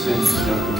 vocês. Tá?